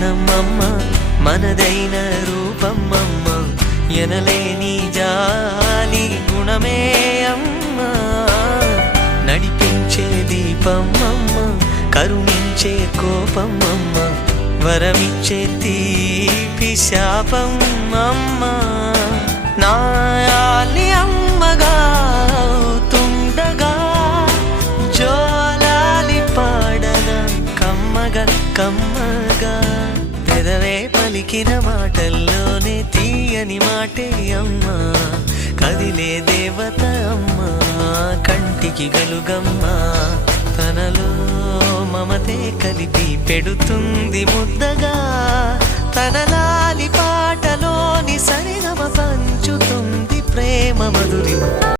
ప్రాణం అమ్మ, మనదైన రూపం అమ్మ, ఎనలేని జాలి గుణమే అమ్మ. నడిపించే దీపం అమ్మ, కరుణించే కోపం అమ్మ, వరమిచ్చే తీపి శాపం అమ్మ. నాయాలి అమ్మగా తుండగా జోలాలి పాడన కమ్మగా కమ్మగా. పెదవే పలికిన మాటల్లోనే తీయని మాటే అమ్మ, కదిలే దేవత అమ్మ, కంటికి వెలుగమ్మ. తనలో మమతే కలిపి పెడుతుంది ముద్దగా, తన లాలి పాటలోని సరిగమ పంచుతుంది ప్రేమ మధురి.